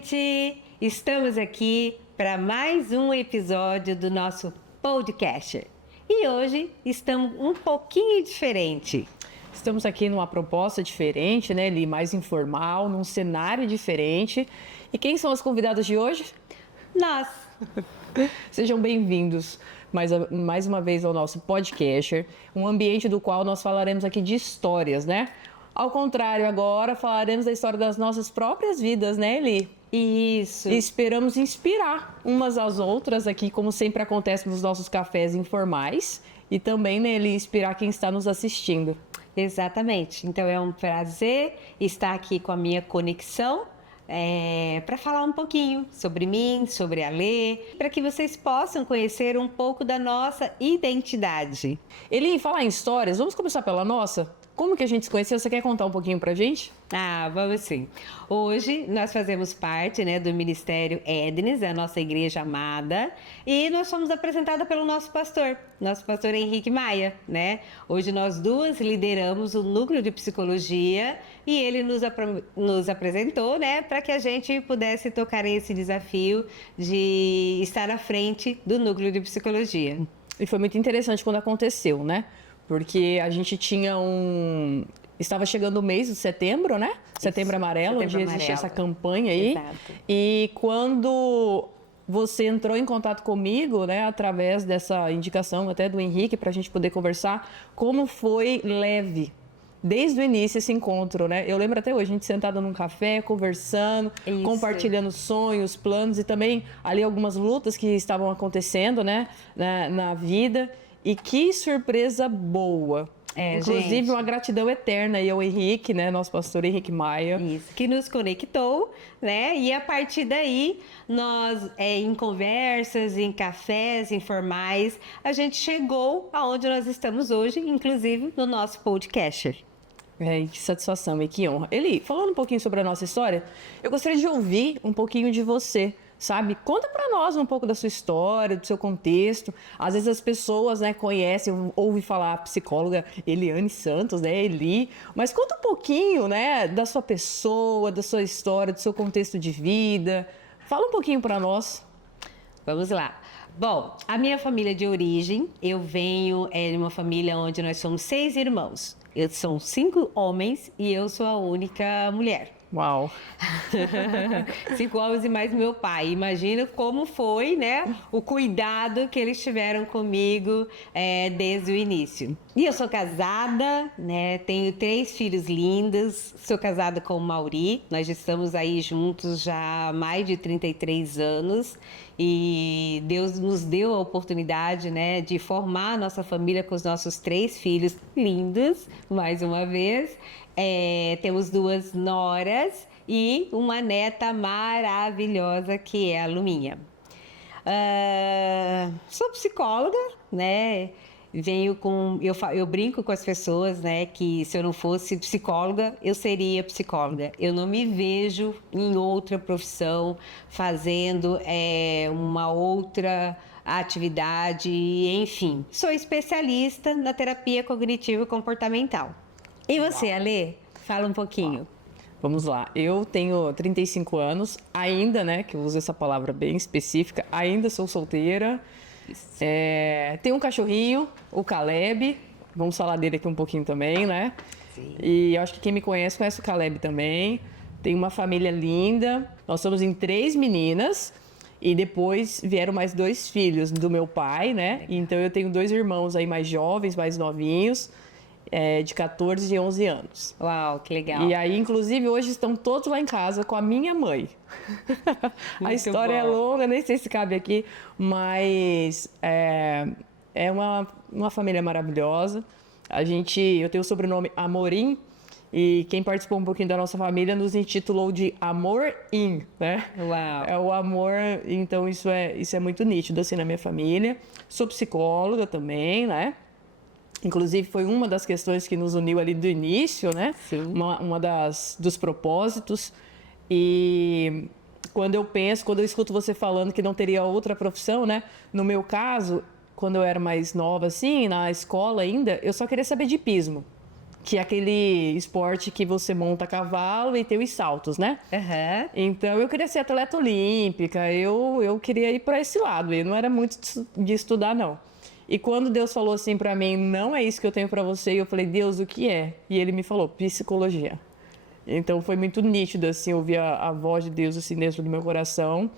gente! Estamos aqui para mais um episódio do nosso podcast. E hoje estamos um pouquinho diferente. Estamos aqui numa proposta diferente, né, Li? Mais informal, num cenário diferente. E quem são os convidados de hoje? Nós! Sejam bem-vindos mais uma vez ao nosso podcast, um ambiente do qual nós falaremos aqui de histórias, né? Ao contrário, agora falaremos da história das nossas próprias vidas, né, Li? Isso! E esperamos inspirar umas às outras aqui, como sempre acontece nos nossos cafés informais, e também nele inspirar quem está nos assistindo. Exatamente. Então é um prazer estar aqui com a minha conexão para falar um pouquinho sobre mim, sobre a Lê, para que vocês possam conhecer um pouco da nossa identidade. Eli, falar em histórias, vamos começar pela nossa? Como que a gente se conheceu? Você quer contar um pouquinho pra gente? Vamos sim. Hoje nós fazemos parte, do Ministério Ednes, a nossa igreja amada, e nós somos apresentadas pelo nosso pastor Henrique Maia, né? Hoje nós duas lideramos o núcleo de psicologia e ele nos apresentou, né, para que a gente pudesse tocar esse desafio de estar à frente do núcleo de psicologia. E foi muito interessante quando aconteceu, né? Porque a gente estava chegando o mês de setembro, né? Setembro Amarelo, onde existe essa campanha aí. Exato. E quando você entrou em contato comigo, né, através dessa indicação até do Henrique, para a gente poder conversar, como foi leve desde o início esse encontro, né? Eu lembro até hoje, a gente sentada num café, conversando, compartilhando sonhos, planos e também ali algumas lutas que estavam acontecendo, né, na vida. E que surpresa boa! Inclusive, gente, uma gratidão eterna aí ao Henrique, né? Nosso pastor Henrique Maia. Isso, que nos conectou, né? E a partir daí, nós, em conversas, em cafés informais, a gente chegou aonde nós estamos hoje, inclusive no nosso podcast. Que satisfação e que honra. Eli, falando um pouquinho sobre a nossa história, eu gostaria de ouvir um pouquinho de você. Sabe? Conta para nós um pouco da sua história, do seu contexto. Às vezes as pessoas, né, conhecem, ouvem falar a psicóloga Eliane Santos, né, Eli, mas conta um pouquinho, né, da sua pessoa, da sua história, do seu contexto de vida. Fala um pouquinho para nós. Vamos lá. Bom, a minha família de origem, eu venho de uma família onde nós somos 6 irmãos. São 5 homens e eu sou a única mulher. Uau! 5 homens e mais meu pai. Imagina como foi, né, o cuidado que eles tiveram comigo desde o início. E eu sou casada, né, tenho 3 filhos lindos, sou casada com o Mauri, nós estamos aí juntos já há mais de 33 anos e Deus nos deu a oportunidade, né, de formar a nossa família com os nossos 3 filhos lindos, mais uma vez. Temos 2 noras e uma neta maravilhosa que é a Luminha. Sou psicóloga, né? Eu brinco com as pessoas, né, que se eu não fosse psicóloga, eu seria psicóloga. Eu não me vejo em outra profissão fazendo uma outra atividade, enfim. Sou especialista na terapia cognitivo comportamental. E você, Alê? Fala um pouquinho. Vamos lá. Eu tenho 35 anos, ainda, né, que eu uso essa palavra bem específica, ainda sou solteira. Tenho um cachorrinho, o Caleb. Vamos falar dele aqui um pouquinho também, né? Sim. E eu acho que quem me conhece o Caleb também. Tenho uma família linda. Nós somos em 3 meninas. E depois vieram mais 2 filhos do meu pai, né? Então eu tenho 2 irmãos aí mais jovens, mais novinhos. De 14 e 11 anos. Uau, que legal. E aí, inclusive, hoje estão todos lá em casa com a minha mãe. A história é longa, nem sei se cabe aqui, mas é uma família maravilhosa. Eu tenho o sobrenome Amorim, e quem participou um pouquinho da nossa família nos intitulou de Amorim, né? Uau. É o amor, então isso é muito nítido assim na minha família. Sou psicóloga também, né? Inclusive, foi uma das questões que nos uniu ali do início, né? Sim. Uma dos propósitos. E quando eu escuto você falando que não teria outra profissão, né? No meu caso, quando eu era mais nova, assim, na escola ainda, eu só queria saber de hipismo. que é aquele esporte que você monta a cavalo e tem os saltos, né? Aham. Então, eu queria ser atleta olímpica, eu queria ir para esse lado, e não era muito de estudar, não. E quando Deus falou assim para mim, não é isso que eu tenho para você, eu falei, Deus, o que é? E ele me falou, psicologia. Então, foi muito nítido, assim, ouvir a voz de Deus, assim, dentro do meu coração.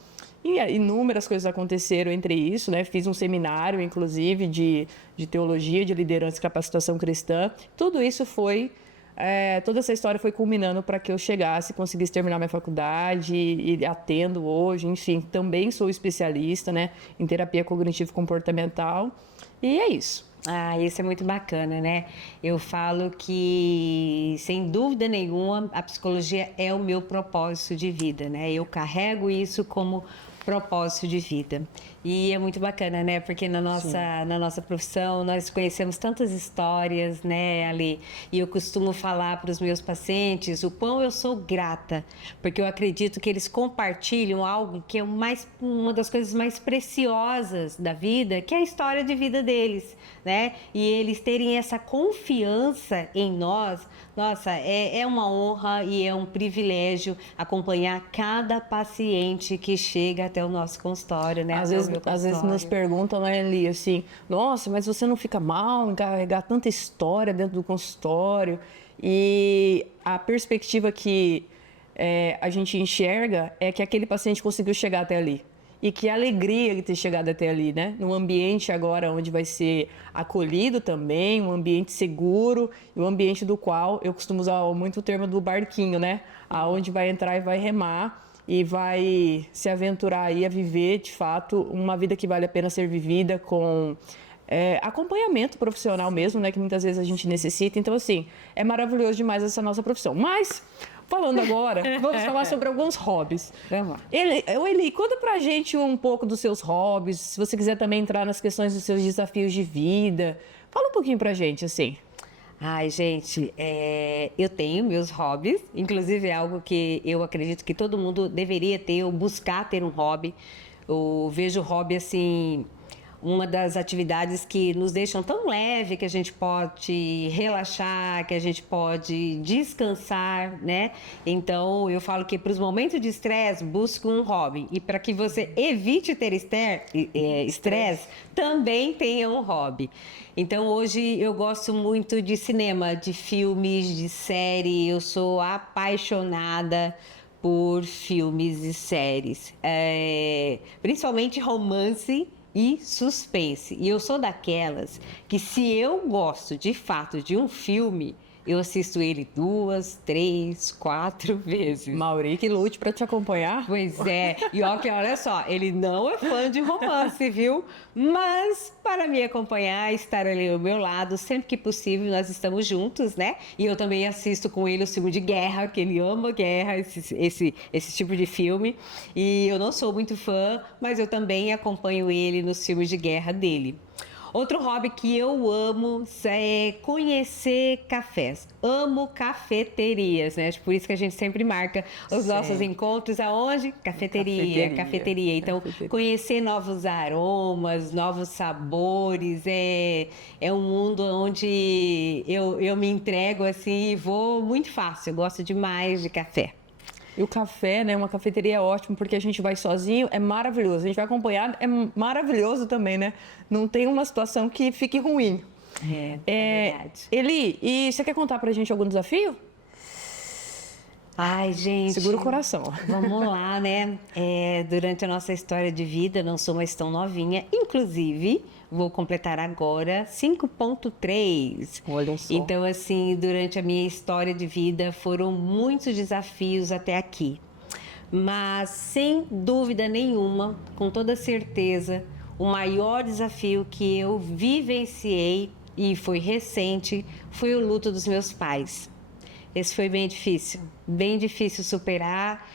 E inúmeras coisas aconteceram entre isso, né? Fiz um seminário, inclusive, de teologia, de liderança e capacitação cristã. Tudo isso foi... toda essa história foi culminando para que eu chegasse, conseguisse terminar minha faculdade e atendo hoje, enfim, também sou especialista, né, em terapia cognitivo-comportamental, e é isso. Ah, isso é muito bacana, né? Eu falo que, sem dúvida nenhuma, a psicologia é o meu propósito de vida, né? Eu carrego isso como propósito de vida. E é muito bacana, né? Porque na nossa profissão nós conhecemos tantas histórias, né, Ali? E eu costumo falar para os meus pacientes o quão eu sou grata, porque eu acredito que eles compartilham algo que é uma das coisas mais preciosas da vida, que é a história de vida deles, né? E eles terem essa confiança em nós, nossa, é uma honra e é um privilégio acompanhar cada paciente que chega até o nosso consultório, né? Às vezes nos perguntam, né, Eli, assim, nossa, mas você não fica mal em carregar tanta história dentro do consultório? E a perspectiva que a gente enxerga é que aquele paciente conseguiu chegar até ali. E que alegria de ter chegado até ali, né? Num ambiente agora onde vai ser acolhido também, um ambiente seguro, e um ambiente do qual eu costumo usar muito o termo do barquinho, né? Aonde vai entrar e vai remar e vai se aventurar aí a viver, de fato, uma vida que vale a pena ser vivida com acompanhamento profissional mesmo, né? Que muitas vezes a gente necessita. Então, assim, é maravilhoso demais essa nossa profissão. Mas... falando agora, vamos falar sobre alguns hobbies. Vamos lá. Eli, conta pra gente um pouco dos seus hobbies, se você quiser também entrar nas questões dos seus desafios de vida. Fala um pouquinho pra gente, assim. Ai, gente, eu tenho meus hobbies, inclusive é algo que eu acredito que todo mundo deveria ter, ou buscar ter um hobby. Eu vejo o hobby, assim, uma das atividades que nos deixam tão leve, que a gente pode relaxar, que a gente pode descansar, né? Então, eu falo que para os momentos de estresse, busque um hobby. E para que você evite ter estresse, também tenha um hobby. Então, hoje eu gosto muito de cinema, de filmes, de série. Eu sou apaixonada por filmes e séries, principalmente romance e suspense. E eu sou daquelas que, se eu gosto de fato de um filme, eu assisto ele 2, 3, 4 vezes. Mauri, que lute para te acompanhar. Pois é. E olha só, ele não é fã de romance, viu? Mas para me acompanhar, estar ali ao meu lado, sempre que possível, nós estamos juntos, né? E eu também assisto com ele o filme de guerra, que ele ama guerra, esse tipo de filme. E eu não sou muito fã, mas eu também acompanho ele nos filmes de guerra dele. Outro hobby que eu amo é conhecer cafés. Amo cafeterias, né? Por isso que a gente sempre marca os nossos encontros aonde? Cafeteria. Então, conhecer novos aromas, novos sabores, é um mundo onde eu me entrego assim e vou muito fácil. Eu gosto demais de café. E o café, né? Uma cafeteria é ótimo, porque a gente vai sozinho, é maravilhoso. A gente vai acompanhado, é maravilhoso também, né? Não tem uma situação que fique ruim. É verdade. Eli, e você quer contar pra gente algum desafio? Ai, gente. Segura o coração. Vamos lá, né? Durante a nossa história de vida, não sou mais tão novinha. Inclusive, vou completar agora 5.3. Olha só. Então, assim, durante a minha história de vida, foram muitos desafios até aqui. Mas, sem dúvida nenhuma, com toda certeza, o maior desafio que eu vivenciei, e foi recente, foi o luto dos meus pais. Esse foi bem difícil superar.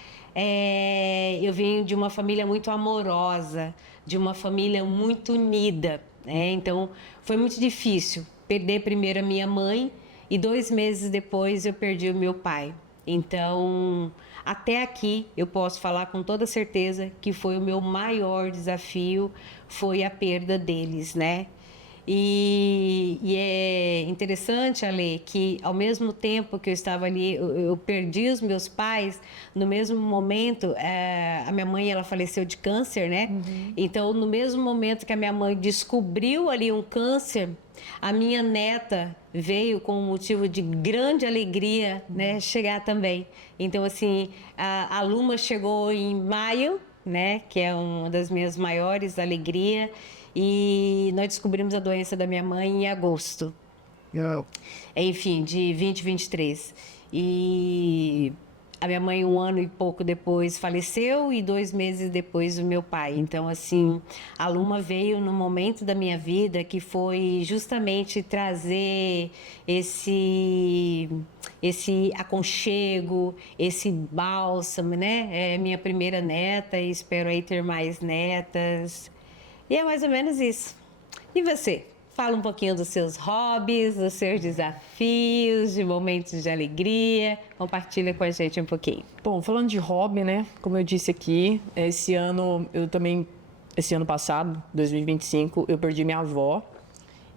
Eu vim de uma família muito amorosa, de uma família muito unida, né? Então, foi muito difícil perder primeiro a minha mãe e 2 meses depois eu perdi o meu pai. Então, até aqui eu posso falar com toda certeza que foi o meu maior desafio, foi a perda deles, né? E é interessante, Ale, que ao mesmo tempo que eu estava ali, eu perdi os meus pais, no mesmo momento, a minha mãe, ela faleceu de câncer, né? Então, no mesmo momento que a minha mãe descobriu ali um câncer, a minha neta veio com um motivo de grande alegria, né, chegar também. Então, assim, a Luma chegou em maio, né, que é uma das minhas maiores alegrias, e nós descobrimos a doença da minha mãe em agosto. Enfim, de 2023. E a minha mãe, 1 ano e pouco depois, faleceu, e 2 meses depois o meu pai. Então, assim, a Luma veio no momento da minha vida que foi justamente trazer esse aconchego, esse bálsamo, né? É minha primeira neta e espero aí ter mais netas. E é mais ou menos isso. E você? Fala um pouquinho dos seus hobbies, dos seus desafios, de momentos de alegria. Compartilha com a gente um pouquinho. Bom, falando de hobby, né? Como eu disse aqui, esse ano passado, 2025, eu perdi minha avó.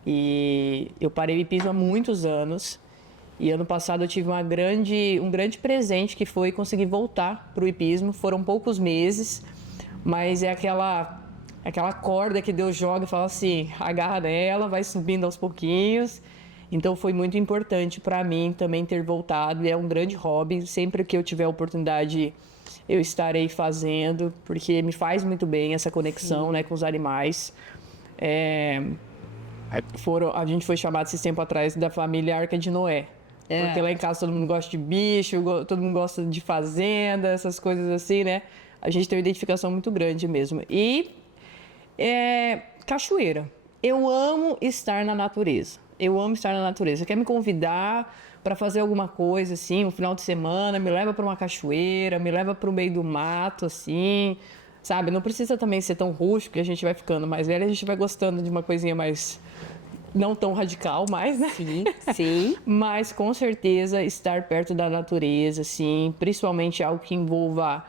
E eu parei o hipismo há muitos anos. E ano passado eu tive um grande presente, que foi conseguir voltar para o hipismo. Foram poucos meses, mas é aquela corda que Deus joga e fala assim, agarra nela, vai subindo aos pouquinhos. Então foi muito importante para mim também ter voltado, e é um grande hobby. Sempre que eu tiver oportunidade, eu estarei fazendo, porque me faz muito bem essa conexão, né, com os animais. A gente foi chamado esse tempo atrás da família Arca de Noé. Porque lá em casa todo mundo gosta de bicho, todo mundo gosta de fazenda, essas coisas assim, né? A gente tem uma identificação muito grande mesmo. E cachoeira. Eu amo estar na natureza. Quer me convidar para fazer alguma coisa, assim, um final de semana, me leva para uma cachoeira, me leva para o meio do mato, assim, sabe? Não precisa também ser tão rústico, que a gente vai ficando mais velha, a gente vai gostando de uma coisinha mais... não tão radical mais, né? Sim, sim. Mas, com certeza, estar perto da natureza, assim, principalmente algo que envolva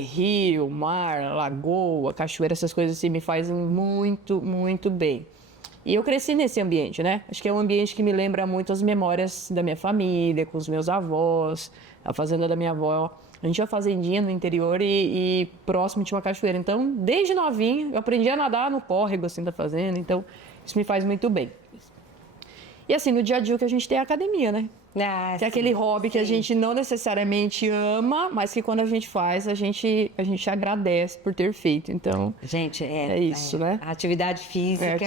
rio, mar, lagoa, cachoeira, essas coisas assim, me fazem muito, muito bem. E eu cresci nesse ambiente, né? Acho que é um ambiente que me lembra muito as memórias da minha família, com os meus avós, a fazenda da minha avó. A gente tinha uma fazendinha no interior e próximo tinha uma cachoeira. Então, desde novinho, eu aprendi a nadar no córrego, assim, da fazenda. Então, isso me faz muito bem. E assim, no dia a dia o que a gente tem é a academia, né? Que é aquele hobby que a gente não necessariamente ama, mas que quando a gente faz, a gente agradece por ter feito. Então, gente, é isso, né? A atividade física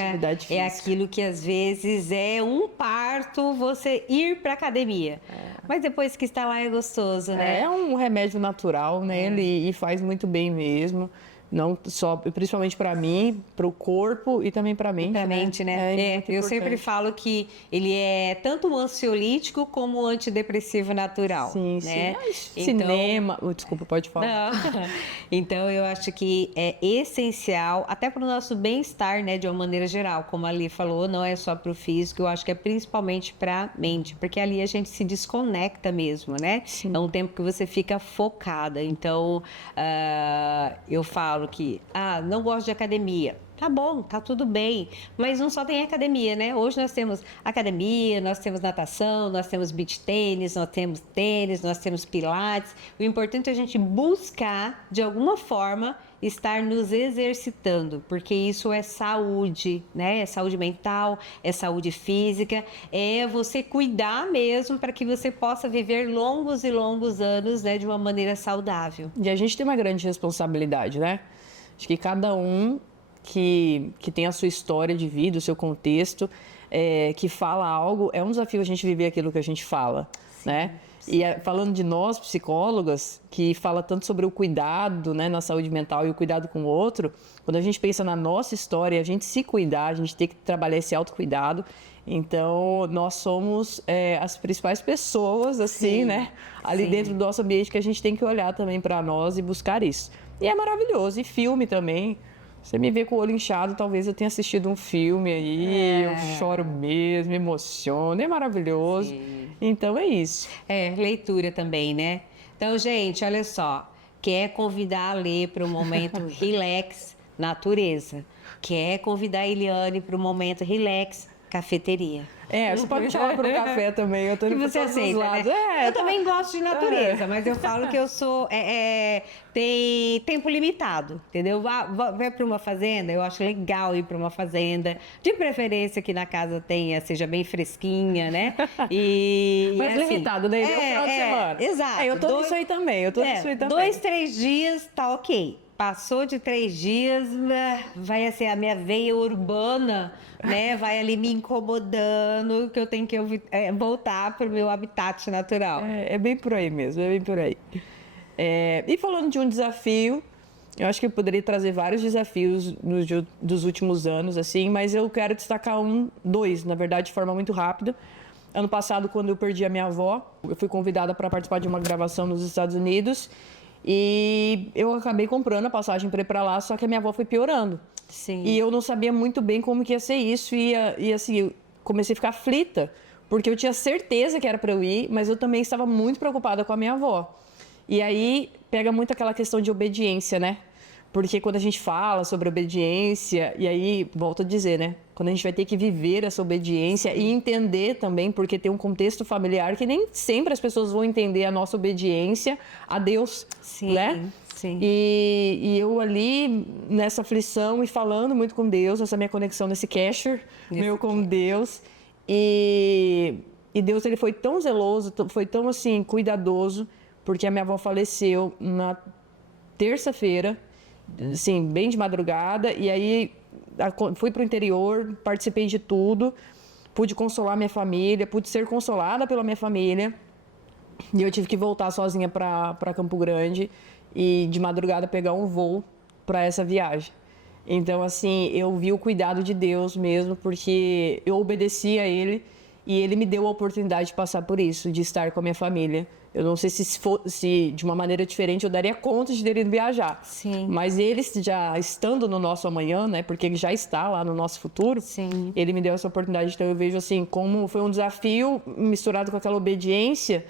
é aquilo que às vezes é um parto você ir para academia. Mas depois que está lá é gostoso, né? É um remédio natural, né? E faz muito bem mesmo. Não só, principalmente para mim, para o corpo e também para a mente. Para a mente, né? Eu sempre falo que ele é tanto um ansiolítico como um antidepressivo natural. Sim, né? Sim. Então, cinema... Desculpa, pode falar. Não. Então, eu acho que é essencial, até para o nosso bem-estar, né? De uma maneira geral. Como a Ali falou, não é só para o físico, eu acho que é principalmente para a mente. Porque ali a gente se desconecta mesmo, né? Sim. É um tempo que você fica focada. Então, eu falo que, não gosto de academia. Tá bom, tá tudo bem, mas não só tem academia, né? Hoje nós temos academia, nós temos natação, nós temos beach tênis, nós temos pilates. O importante é a gente buscar, de alguma forma, estar nos exercitando, porque isso é saúde, né? É saúde mental, é saúde física, é você cuidar mesmo para que você possa viver longos e longos anos, né, de uma maneira saudável. E a gente tem uma grande responsabilidade, né? Acho que cada um que tem a sua história de vida, o seu contexto, que fala algo, é um desafio a gente viver aquilo que a gente fala, né? E falando de nós, psicólogas, que fala tanto sobre o cuidado, né, na saúde mental e o cuidado com o outro, quando a gente pensa na nossa história, a gente se cuidar, a gente tem que trabalhar esse autocuidado. Então, nós somos as principais pessoas, assim, né, ali dentro do nosso ambiente, que a gente tem que olhar também para nós e buscar isso. E é maravilhoso. E filme também. Você me vê com o olho inchado, talvez eu tenha assistido um filme aí, eu choro mesmo, me emociono, é maravilhoso. Sim. Então é isso. Leitura também, né? Então, gente, olha só, quer convidar a ler para um momento relax, natureza, que é convidar a Eliane para o momento relax, cafeteria. Você pode me chamar para um café também, eu tô indo E para você todos os aceita, lados. né? Eu também gosto de natureza, mas eu falo que eu sou... tem tempo limitado, entendeu? Vai para uma fazenda, eu acho legal ir para uma fazenda, de preferência que na casa seja bem fresquinha, né? Mas assim, limitado, né? Final de semana. Exato. Eu tô nisso aí também, 2, 3 dias, tá ok. Passou de 3 dias, vai assim, a minha veia urbana, né? Vai ali me incomodando, que eu tenho que voltar para o meu habitat natural. É bem por aí mesmo, é bem por aí. E falando de um desafio, eu acho que eu poderia trazer vários desafios dos últimos anos, assim, mas eu quero destacar dois, na verdade, de forma muito rápida. Ano passado, quando eu perdi a minha avó, eu fui convidada para participar de uma gravação nos Estados Unidos. E eu acabei comprando a passagem para ir para lá, só que a minha avó foi piorando. Sim. E eu não sabia muito bem como que ia ser isso. E assim, eu comecei a ficar aflita, porque eu tinha certeza que era para eu ir, mas eu também estava muito preocupada com a minha avó. E aí pega muito aquela questão de obediência, né? Porque quando a gente fala sobre obediência, e aí, volto a dizer, né? Quando a gente vai ter que viver essa obediência e entender também, porque tem um contexto familiar que nem sempre as pessoas vão entender a nossa obediência a Deus, sim, né? Sim. E eu ali, nessa aflição e falando muito com Deus, essa minha conexão nesse casher meu com Deus. E Deus, ele foi tão zeloso, foi tão, assim, cuidadoso, porque a minha avó faleceu na terça-feira, assim, bem de madrugada, e aí fui para o interior, participei de tudo, pude consolar minha família, pude ser consolada pela minha família, e eu tive que voltar sozinha para Campo Grande e de madrugada pegar um voo para essa viagem. Então, assim, eu vi o cuidado de Deus mesmo, porque eu obedeci a Ele e Ele me deu a oportunidade de passar por isso, de estar com a minha família. Eu não sei se de uma maneira diferente eu daria conta de ter ido viajar. Sim. Mas ele já estando no nosso amanhã, né? Porque ele já está lá no nosso futuro. Sim. Ele me deu essa oportunidade. Então eu vejo assim como foi um desafio misturado com aquela obediência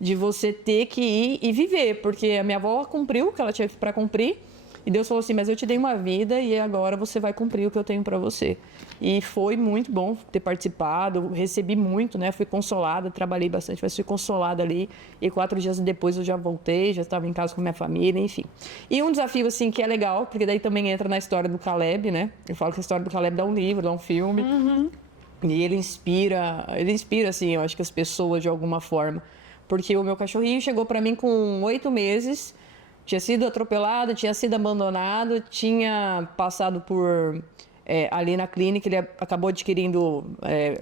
de você ter que ir e viver. Porque a minha avó cumpriu o que ela tinha para cumprir. E Deus falou assim, mas eu te dei uma vida e agora você vai cumprir o que eu tenho para você. E foi muito bom ter participado, recebi muito, né? Fui consolada, trabalhei bastante, mas fui consolada ali. E 4 dias depois eu já voltei, já estava em casa com minha família, enfim. E um desafio, assim, que é legal, porque daí também entra na história do Caleb, né? Eu falo que a história do Caleb dá um livro, dá um filme. Uhum. E ele inspira, assim, eu acho que as pessoas de alguma forma. Porque o meu cachorrinho chegou para mim com 8 meses... Tinha sido atropelado, tinha sido abandonado, tinha passado por... ali na clínica, ele acabou adquirindo...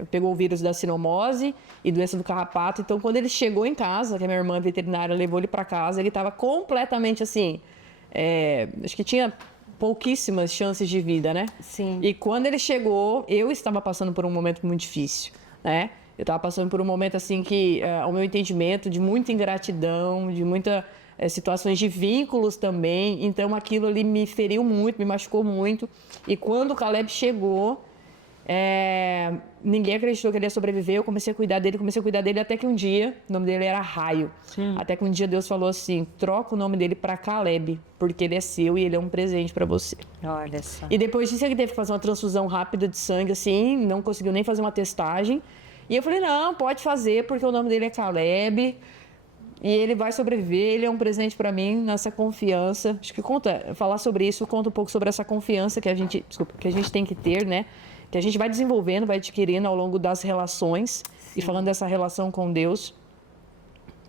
pegou o vírus da sinomose e doença do carrapato. Então, quando ele chegou em casa, que a minha irmã veterinária levou ele para casa, ele estava completamente assim... acho que tinha pouquíssimas chances de vida, né? Sim. E quando ele chegou, eu estava passando por um momento muito difícil, né? Eu estava passando por um momento assim que, ao meu entendimento, de muita ingratidão, de muita... situações de vínculos também, então aquilo ali me feriu muito, me machucou muito. E quando o Caleb chegou, ninguém acreditou que ele ia sobreviver. Eu comecei a cuidar dele até que um dia, o nome dele era Raio. Até que um dia Deus falou assim, troca o nome dele para Caleb, porque ele é seu e ele é um presente para você. Olha só. E depois disso ele teve que fazer uma transfusão rápida de sangue, assim, não conseguiu nem fazer uma testagem. E eu falei, não, pode fazer, porque o nome dele é Caleb. E ele vai sobreviver, ele é um presente para mim nessa confiança. Acho que falar sobre isso conta um pouco sobre essa confiança que a gente tem que ter, né? Que a gente vai desenvolvendo, vai adquirindo ao longo das relações. Sim. E falando dessa relação com Deus.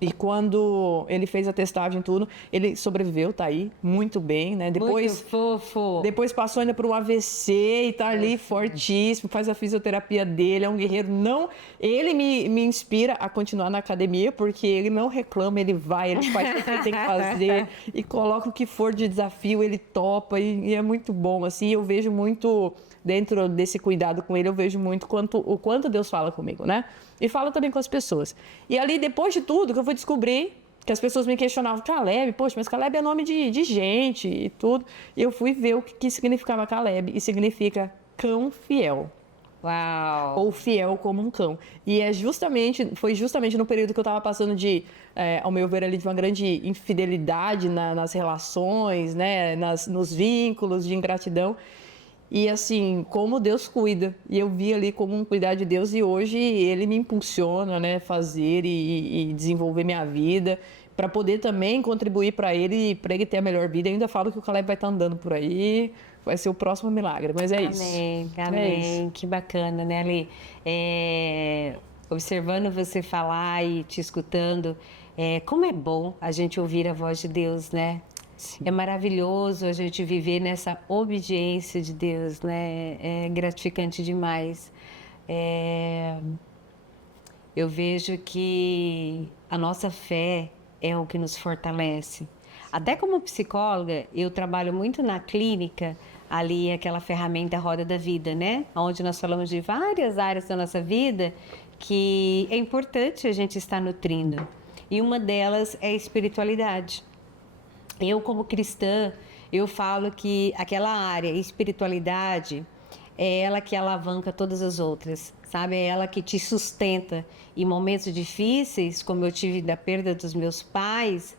E quando ele fez a testagem e tudo, ele sobreviveu, tá aí, muito bem, né? Depois, muito fofo. Depois passou ainda por um AVC e tá ali fortíssimo, faz a fisioterapia dele, é um guerreiro. Não, ele me inspira a continuar na academia, porque ele não reclama, ele vai, ele faz o que ele tem que fazer e coloca o que for de desafio, ele topa e é muito bom, assim, eu vejo muito... Dentro desse cuidado com ele, eu vejo muito o quanto Deus fala comigo, né? E fala também com as pessoas. E ali, depois de tudo, que eu fui descobrir, que as pessoas me questionavam, Caleb, poxa, mas Caleb é nome de gente e tudo. E eu fui ver o que significava Caleb, e significa cão fiel. Uau! Ou fiel como um cão. E foi justamente no período que eu estava passando ao meu ver, ali, de uma grande infidelidade nas relações, né? Nos vínculos de ingratidão. E assim, como Deus cuida. E eu vi ali como um cuidar de Deus, e hoje Ele me impulsiona, né? Fazer e desenvolver minha vida, para poder também contribuir para ele ter a melhor vida. Eu ainda falo que o Caleb vai estar andando por aí, vai ser o próximo milagre, mas é isso. Amém, É amém. isso. Que bacana, né, Ali? Observando você falar e te escutando, como é bom a gente ouvir a voz de Deus, né? Sim. É maravilhoso a gente viver nessa obediência de Deus, né? É gratificante demais. Eu vejo que a nossa fé é o que nos fortalece. Até como psicóloga, eu trabalho muito na clínica, ali aquela ferramenta Roda da Vida, né? Onde nós falamos de várias áreas da nossa vida que é importante a gente estar nutrindo. E uma delas é a espiritualidade. Eu, como cristã, eu falo que aquela área, espiritualidade, é ela que alavanca todas as outras, sabe? É ela que te sustenta em momentos difíceis, como eu tive da perda dos meus pais.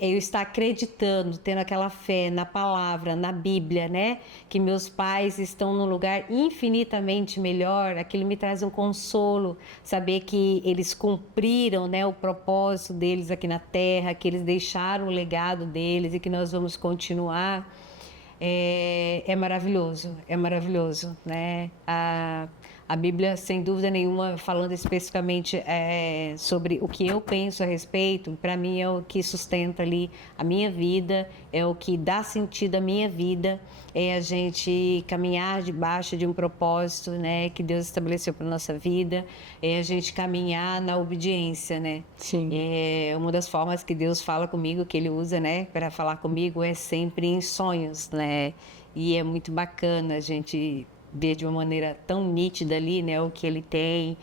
Eu estar acreditando, tendo aquela fé na palavra, na Bíblia, né? Que meus pais estão num lugar infinitamente melhor. Aquilo me traz um consolo, saber que eles cumpriram, né, o propósito deles aqui na Terra, que eles deixaram o legado deles e que nós vamos continuar. É maravilhoso, né? A Bíblia, sem dúvida nenhuma, falando especificamente sobre o que eu penso a respeito, para mim é o que sustenta ali a minha vida, é o que dá sentido à minha vida, é a gente caminhar debaixo de um propósito, né, que Deus estabeleceu para nossa vida, é a gente caminhar na obediência, né? Sim. Uma das formas que Deus fala comigo, que Ele usa, né, para falar comigo, é sempre em sonhos, né? E é muito bacana a gente ver de uma maneira tão nítida ali, né, o que ele tem,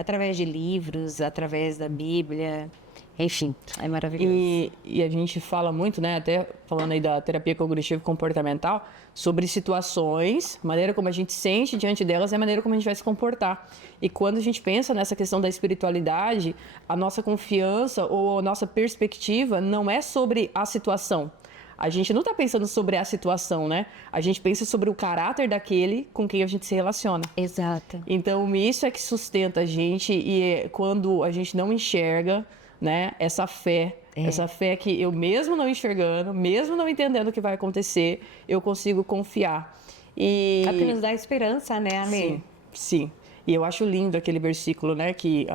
através de livros, através da Bíblia, enfim, é maravilhoso. E a gente fala muito, né, até falando aí da terapia cognitivo-comportamental, sobre situações, maneira como a gente sente diante delas e a maneira como a gente vai se comportar. E quando a gente pensa nessa questão da espiritualidade, a nossa confiança ou a nossa perspectiva não é sobre a situação. A gente não está pensando sobre a situação, né? A gente pensa sobre o caráter daquele com quem a gente se relaciona. Exato. Então, isso é que sustenta a gente, e quando a gente não enxerga, né, essa fé que eu, mesmo não enxergando, mesmo não entendendo o que vai acontecer, eu consigo confiar. É o que nos dá esperança, né, Amém? Sim. E eu acho lindo aquele versículo, né, que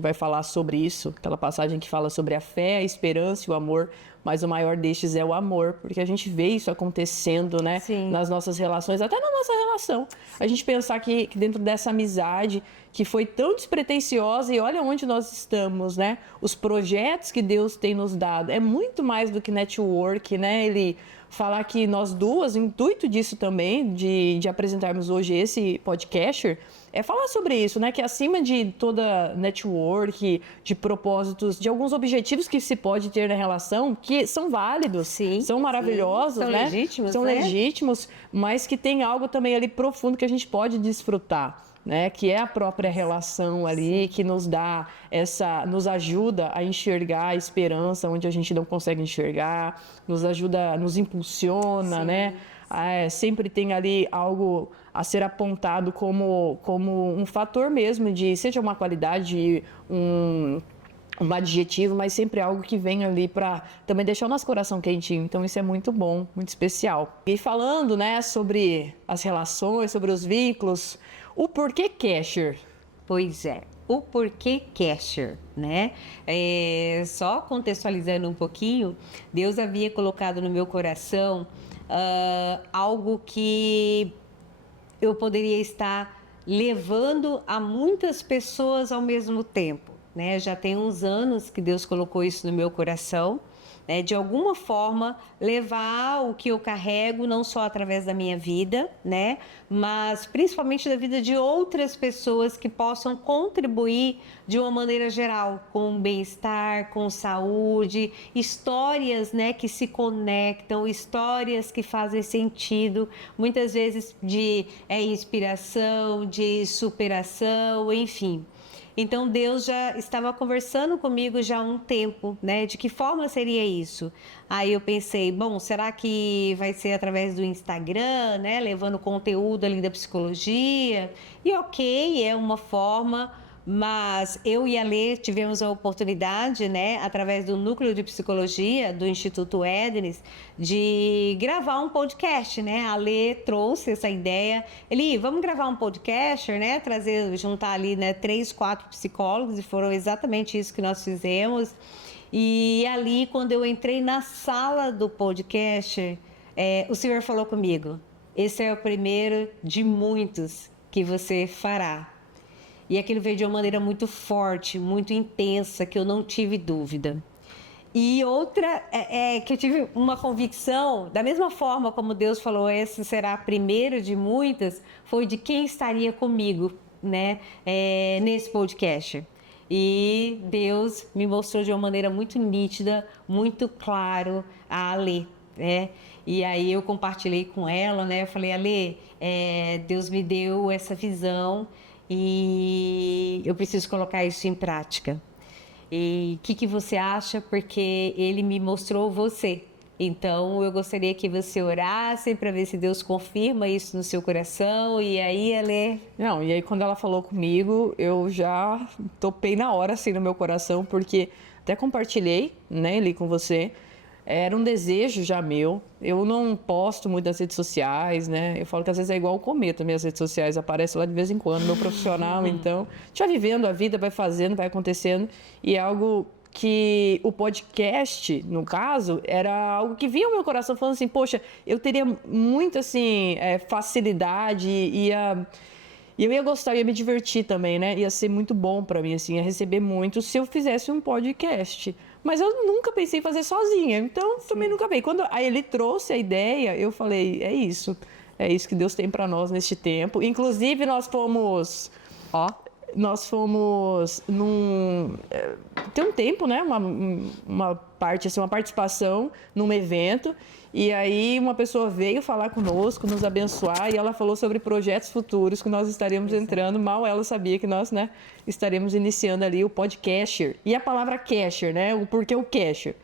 vai falar sobre isso, aquela passagem que fala sobre a fé, a esperança e o amor, mas o maior destes é o amor, porque a gente vê isso acontecendo, né, nas nossas relações, até na nossa relação. A gente pensar que dentro dessa amizade, que foi tão despretensiosa, e olha onde nós estamos, né, os projetos que Deus tem nos dado, é muito mais do que network, né, Ele falar que nós duas, o intuito disso também, de apresentarmos hoje esse podcast, é falar sobre isso, né? Que acima de toda network, de propósitos, de alguns objetivos que se pode ter na relação, que são válidos, são maravilhosos, são né? legítimos, são né? legítimos, mas que tem algo também ali profundo que a gente pode desfrutar, né? Que é a própria relação ali, que nos dá nos ajuda a enxergar a esperança onde a gente não consegue enxergar, nos ajuda, nos impulsiona, né? Sempre tem ali algo a ser apontado como um fator mesmo de, seja uma qualidade, um adjetivo, mas sempre algo que vem ali para também deixar o nosso coração quentinho. Então isso é muito bom, muito especial. E falando, né, sobre as relações, sobre os vínculos, o porquê Kesher? Pois é, o porquê Kesher, né? Só contextualizando um pouquinho, Deus havia colocado no meu coração algo que eu poderia estar levando a muitas pessoas ao mesmo tempo, né? Já tem uns anos que Deus colocou isso no meu coração, né? De alguma forma, levar o que eu carrego, não só através da minha vida, né? Mas principalmente da vida de outras pessoas que possam contribuir de uma maneira geral, com bem-estar, com saúde, histórias, né, que se conectam, histórias que fazem sentido, muitas vezes de inspiração, de superação, enfim. Então Deus já estava conversando comigo já há um tempo, né? De que forma seria isso? Aí eu pensei, bom, será que vai ser através do Instagram, né? Levando conteúdo ali da psicologia? E ok, é uma forma, mas eu e a Lê tivemos a oportunidade, né? Através do Núcleo de Psicologia do Instituto Ednes, de gravar um podcast, né? A Lê trouxe essa ideia. Ele, vamos gravar um podcast, né? Juntar ali, né? 3, 4 psicólogos, e foram exatamente isso que nós fizemos. E ali, quando eu entrei na sala do podcast, o senhor falou comigo: esse é o primeiro de muitos que você fará. E aquilo veio de uma maneira muito forte, muito intensa, que eu não tive dúvida. E outra que eu tive uma convicção, da mesma forma como Deus falou, esse será a primeira de muitas, foi de quem estaria comigo, né, nesse podcast. E Deus me mostrou de uma maneira muito nítida, muito claro a Alê, né? E aí eu compartilhei com ela, né? Eu falei, Alê, Deus me deu essa visão e eu preciso colocar isso em prática. E o que você acha? Porque ele me mostrou você. Então, eu gostaria que você orasse para ver se Deus confirma isso no seu coração. E aí, Não, e aí quando ela falou comigo, eu já topei na hora, assim, no meu coração, porque até compartilhei, né, ali com você. Era um desejo já meu. Eu não posto muito nas redes sociais, né? Eu falo que às vezes é igual o cometa, minhas redes sociais aparecem lá de vez em quando, meu profissional. Então, já vivendo a vida, vai fazendo, vai acontecendo. E é algo que o podcast, no caso, era algo que vinha ao meu coração falando assim, poxa, eu teria muito, assim, facilidade, e eu ia gostar, ia me divertir também, né? Ia ser muito bom para mim, assim, ia receber muito se eu fizesse um podcast. Mas eu nunca pensei em fazer sozinha, então também nunca pensei. Quando aí ele trouxe a ideia, eu falei, é isso que Deus tem para nós neste tempo. Inclusive, nós fomos tem um tempo, né? Uma parte, assim, uma participação num evento. E aí uma pessoa veio falar conosco, nos abençoar, e ela falou sobre projetos futuros que nós estaríamos entrando. Mal ela sabia que nós, né, estaríamos iniciando ali o podcaster. E a palavra casher, né? O porquê o casher?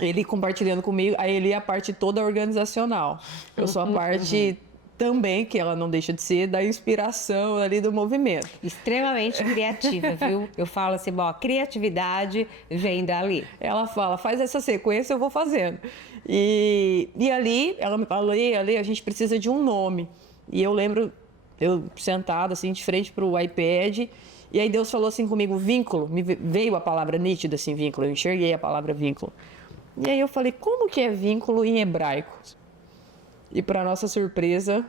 Ele compartilhando comigo, aí ele é a parte toda organizacional. Eu sou a parte também, que ela não deixa de ser, da inspiração ali do movimento. Extremamente criativa, viu? Eu falo assim, bom, a criatividade vem dali. Ela fala, faz essa sequência, eu vou fazendo. E ali, ela me falou, Ali, a gente precisa de um nome. E eu lembro, eu sentada assim, de frente para o iPad, e aí Deus falou assim comigo, vínculo, me veio a palavra nítida, assim, vínculo, eu enxerguei a palavra vínculo. E aí eu falei, como que é vínculo em hebraico? E para nossa surpresa,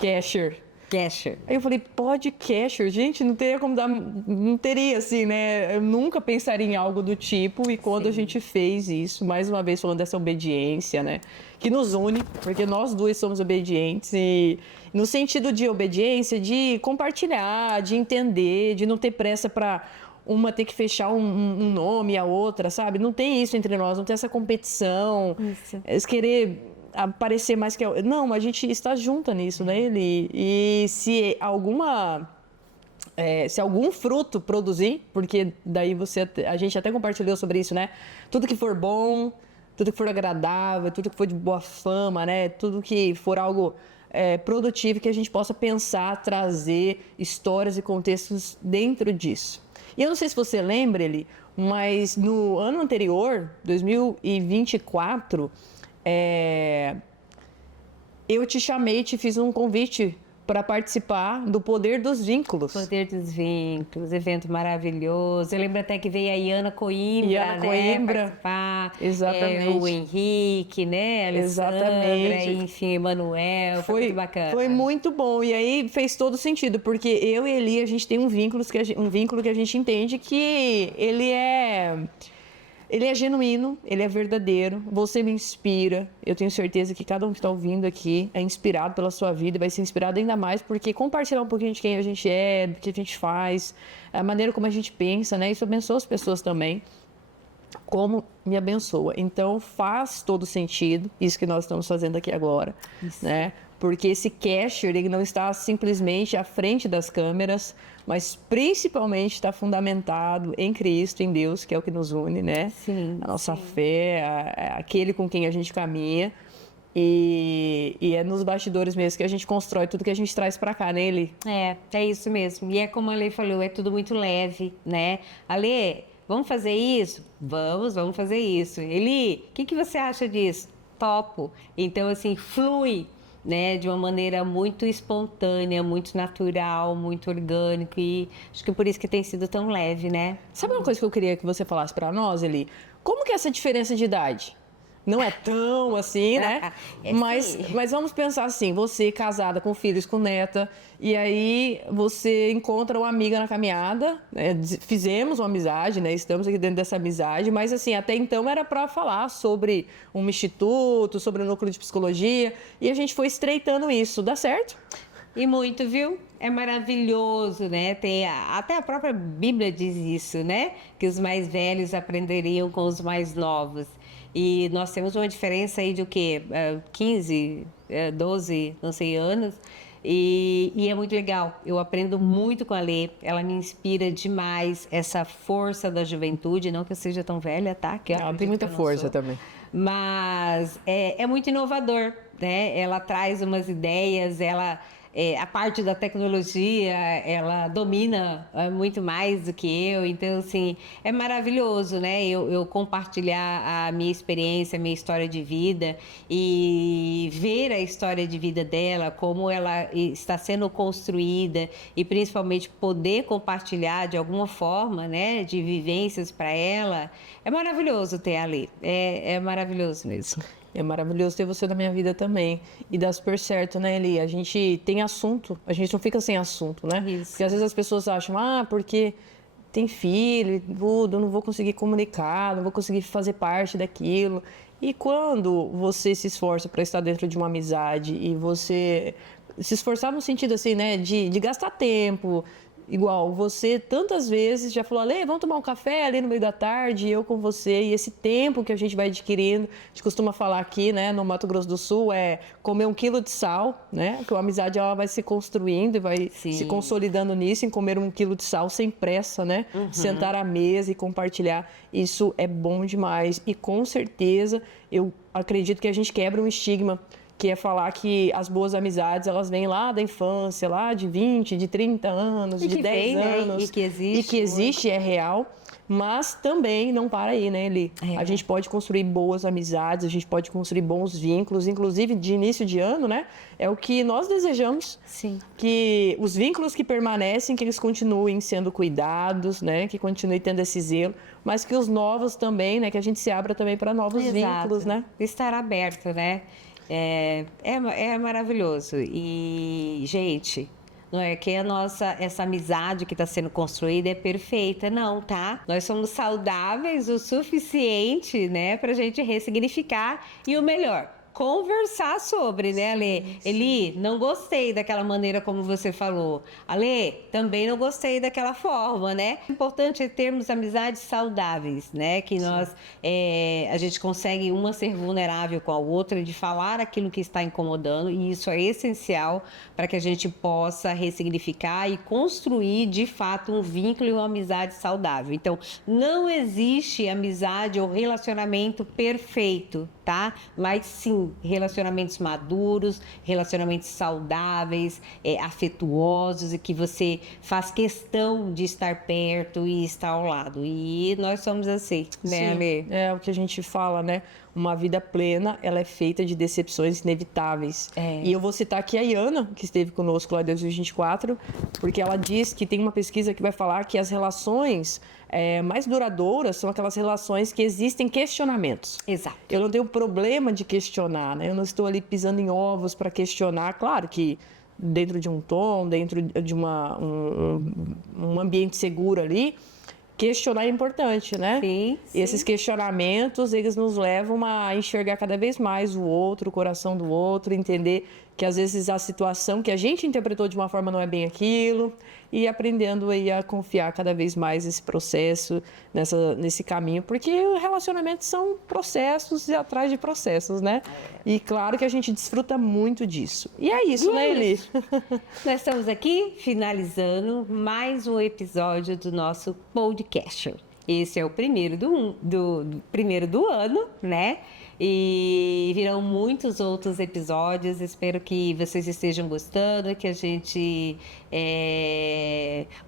casher. Aí eu falei, podcasher? Gente, não teria como dar, não teria assim, né? Eu nunca pensaria em algo do tipo. E quando a gente fez isso, mais uma vez falando dessa obediência, né? Que nos une, porque nós duas somos obedientes. E no sentido de obediência, de compartilhar, de entender, de não ter pressa para uma ter que fechar um nome e a outra, sabe? Não tem isso entre nós, não tem essa competição. Isso. Querer aparecer mais que... Não, a gente está junta nisso, né, Eli? E se algum fruto produzir, porque daí a gente até compartilhou sobre isso, né? Tudo que for bom, tudo que for agradável, tudo que for de boa fama, né? Tudo que for algo produtivo, que a gente possa pensar, trazer histórias e contextos dentro disso. E eu não sei se você lembra, Eli, mas no ano anterior, 2024, eu te chamei, te fiz um convite para participar do Poder dos Vínculos. Poder dos Vínculos, evento maravilhoso. Eu lembro até que veio a Iana Coimbra, participar. Exatamente. O Henrique, né? A Alessandra, exatamente. Enfim, Emanuel. Foi muito bacana. Foi muito bom. E aí fez todo sentido, porque eu e Eli, a gente tem um vínculo que a gente entende que ele é Ele é genuíno, ele é verdadeiro, você me inspira. Eu tenho certeza que cada um que está ouvindo aqui é inspirado pela sua vida, vai ser inspirado ainda mais porque compartilhar um pouquinho de quem a gente é, do que a gente faz, a maneira como a gente pensa, né? Isso abençoa as pessoas também, como me abençoa. Então faz todo sentido isso que nós estamos fazendo aqui agora, né? Porque esse cashier, ele não está simplesmente à frente das câmeras, mas principalmente está fundamentado em Cristo, em Deus, que é o que nos une, né? Sim, A nossa fé, aquele com quem a gente caminha. E é nos bastidores mesmo que a gente constrói tudo que a gente traz para cá, né, Eli? É isso mesmo. E é como a Lê falou, é tudo muito leve, né? Alê, vamos fazer isso? Vamos fazer isso. Eli, o que você acha disso? Topo. Então, assim, flui, né, de uma maneira muito espontânea, muito natural, muito orgânica, e acho que por isso que tem sido tão leve, né? Sabe uma coisa que eu queria que você falasse para nós, Eli? Como que é essa diferença de idade? Não é tão assim, né? Mas vamos pensar assim, você casada com filhos, com neta, e aí você encontra uma amiga na caminhada, né? Fizemos uma amizade, né? Estamos aqui dentro dessa amizade, mas assim, até então era para falar sobre um instituto, sobre o núcleo de psicologia, e a gente foi estreitando isso, dá certo? E muito, viu? É maravilhoso, né? Até a própria Bíblia diz isso, né? Que os mais velhos aprenderiam com os mais novos. E nós temos uma diferença aí de o quê? 15, 12, não sei, anos. E é muito legal. Eu aprendo muito com a Lê. Ela me inspira demais, essa força da juventude. Não que eu seja tão velha, tá? Que ela tem muita força também. Mas é muito inovador, né? Ela traz umas ideias, a parte da tecnologia, ela domina muito mais do que eu, então, assim, é maravilhoso, né? Eu compartilhar a minha experiência, a minha história de vida e ver a história de vida dela, como ela está sendo construída e, principalmente, poder compartilhar de alguma forma, né, de vivências para ela, é maravilhoso ter a Lê, é maravilhoso mesmo. É maravilhoso ter você na minha vida também. E dá super certo, né, Eli? A gente tem assunto, a gente não fica sem assunto, né? Isso. Porque às vezes as pessoas acham, porque tem filho, eu não vou conseguir comunicar, não vou conseguir fazer parte daquilo. E quando você se esforça para estar dentro de uma amizade e você se esforçar no sentido assim, né, de gastar tempo. Igual, você tantas vezes já falou, Ale, vamos tomar um café ali no meio da tarde, eu com você, e esse tempo que a gente vai adquirindo, a gente costuma falar aqui, né, no Mato Grosso do Sul, é comer 1 quilo de sal, né, que a amizade ela vai se construindo e vai se consolidando nisso, em comer 1 quilo de sal sem pressa, né, sentar à mesa e compartilhar, isso é bom demais, e com certeza eu acredito que a gente quebra um estigma, que é falar que as boas amizades, elas vêm lá da infância, lá de 20, de 30 anos, de 10 anos. Né? E que existe, é real, mas também não para aí, né, Eli? A gente pode construir boas amizades, a gente pode construir bons vínculos, inclusive de início de ano, né? É o que nós desejamos. Sim. Que os vínculos que permanecem, que eles continuem sendo cuidados, né? Que continue tendo esse zelo, mas que os novos também, né? Que a gente se abra também para novos vínculos, né? Estar aberto, né? É maravilhoso. E, gente, não é que essa amizade que está sendo construída é perfeita, não, tá? Nós somos saudáveis o suficiente, né, para a gente ressignificar e o melhor, conversar sobre, né, Ale? Eli, não gostei daquela maneira como você falou. Ale, também não gostei daquela forma, né? O importante é termos amizades saudáveis, né? Que nós, a gente consegue uma ser vulnerável com a outra, de falar aquilo que está incomodando, e isso é essencial para que a gente possa ressignificar e construir, de fato, um vínculo e uma amizade saudável. Então, não existe amizade ou relacionamento perfeito, tá? Mas sim, relacionamentos maduros, relacionamentos saudáveis, afetuosos e que você faz questão de estar perto e estar ao lado. E nós somos assim, né, Ale? É o que a gente fala, né? Uma vida plena, ela é feita de decepções inevitáveis. E eu vou citar aqui a Iana, que esteve conosco lá em 2024, porque ela diz que tem uma pesquisa que vai falar que as relações mais duradouras são aquelas relações que existem questionamentos. Exato. Eu não tenho problema de questionar, né? Eu não estou ali pisando em ovos para questionar. Claro que dentro de um tom, dentro de um ambiente seguro ali, questionar é importante, né? Sim, E esses questionamentos, eles nos levam a enxergar cada vez mais o outro, o coração do outro, entender que às vezes a situação que a gente interpretou de uma forma não é bem aquilo, e aprendendo aí a confiar cada vez mais nesse processo, nesse caminho, porque relacionamentos são processos e atrás de processos, né? E claro que a gente desfruta muito disso. E é isso, né, Eli? Nós estamos aqui finalizando mais um episódio do nosso podcast. Esse é o primeiro primeiro do ano, né? E virão muitos outros episódios. Espero que vocês estejam gostando, que a gente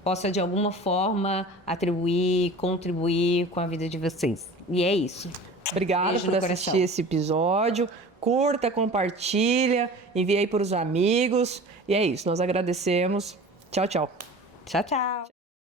possa de alguma forma atribuir, contribuir com a vida de vocês. E é isso. Obrigada Beijo por no assistir coração. esse episódio. Curta, compartilha, envie aí para os amigos. E é isso, nós agradecemos. Tchau, tchau. Tchau, tchau.